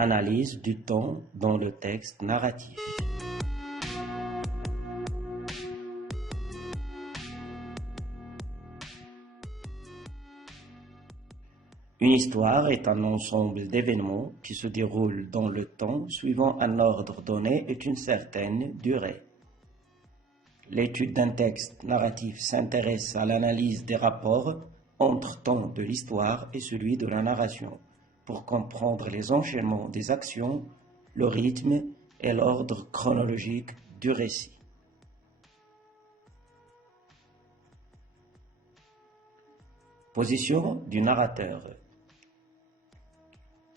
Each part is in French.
Analyse du ton dans le texte narratif. Une histoire est un ensemble d'événements qui se déroulent dans le temps suivant un ordre donné et une certaine durée. L'étude d'un texte narratif s'intéresse à l'analyse des rapports entre temps de l'histoire et celui de la narration, pour comprendre les enchaînements des actions, le rythme et l'ordre chronologique du récit. Position du narrateur.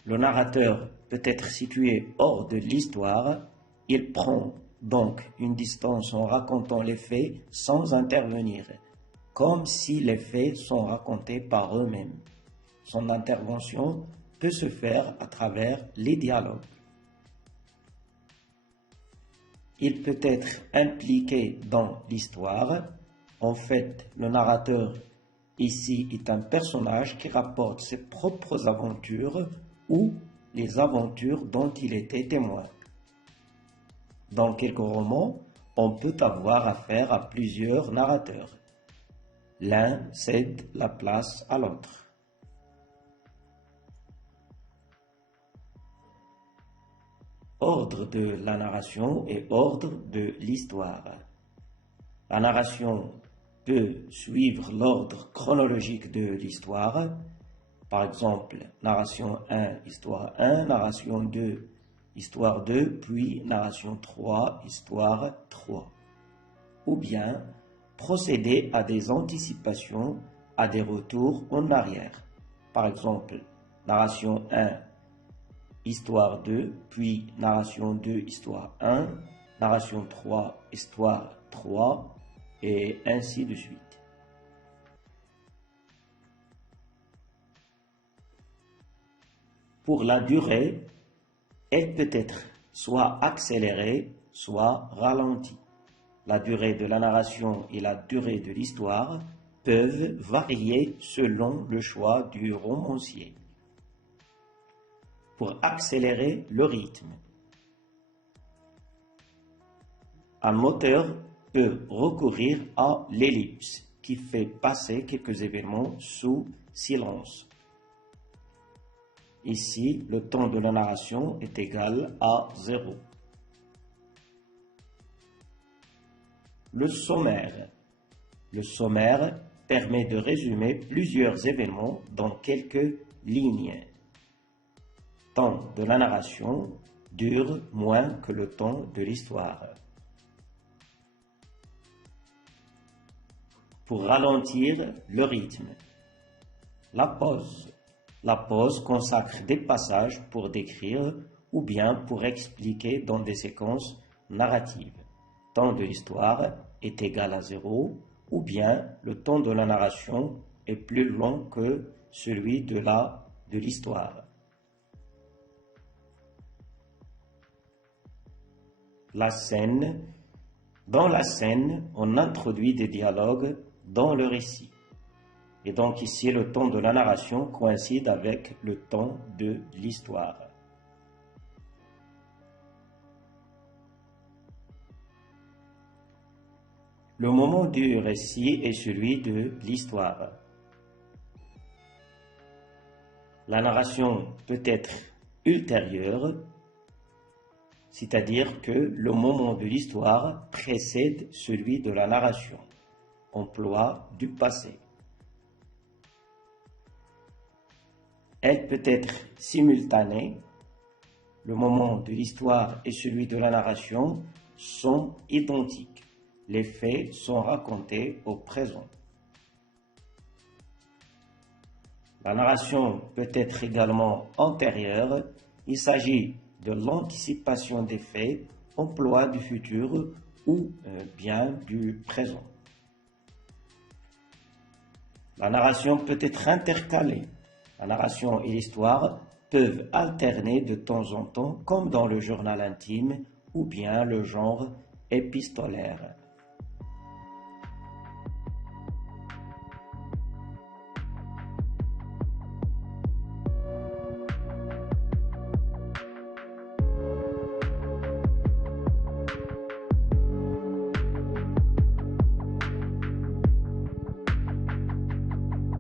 Le narrateur peut être situé hors de l'histoire, il prend donc une distance en racontant les faits sans intervenir, comme si les faits sont racontés par eux-mêmes. Son intervention peut se faire à travers les dialogues. Il peut être impliqué dans l'histoire. En fait, le narrateur ici est un personnage qui rapporte ses propres aventures ou les aventures dont il était témoin. Dans quelques romans, on peut avoir affaire à plusieurs narrateurs. L'un cède la place à l'autre. Ordre de la narration et ordre de l'histoire. La narration peut suivre l'ordre chronologique de l'histoire. Par exemple, narration 1, histoire 1, narration 2, histoire 2, puis narration 3, histoire 3. Ou bien procéder à des anticipations, à des retours en arrière. Par exemple, narration 1, histoire 2, puis narration 2, histoire 1, narration 3, histoire 3, et ainsi de suite. Pour la durée, elle peut être soit accélérée, soit ralentie. La durée de la narration et la durée de l'histoire peuvent varier selon le choix du romancier. Pour accélérer le rythme, un auteur peut recourir à l'ellipse qui fait passer quelques événements sous silence. Ici, le temps de la narration est égal à 0. Le sommaire. Le sommaire permet de résumer plusieurs événements dans quelques lignes. Temps de la narration dure moins que le temps de l'histoire. Pour ralentir le rythme, la pause. La pause consacre des passages pour décrire ou bien pour expliquer dans des séquences narratives. Temps de l'histoire est égal à 0 ou bien le temps de la narration est plus long que celui de l'histoire. La scène. Dans la scène, on introduit des dialogues dans le récit. Et donc ici, le temps de la narration coïncide avec le temps de l'histoire. Le moment du récit est celui de l'histoire. La narration peut être ultérieure, c'est-à-dire que le moment de l'histoire précède celui de la narration. Emploi du passé. Elle peut être simultanée. Le moment de l'histoire et celui de la narration sont identiques. Les faits sont racontés au présent. La narration peut être également antérieure. Il s'agit de l'anticipation des faits, emploi du futur ou bien du présent. La narration peut être intercalée. La narration et l'histoire peuvent alterner de temps en temps, comme dans le journal intime ou bien le genre épistolaire.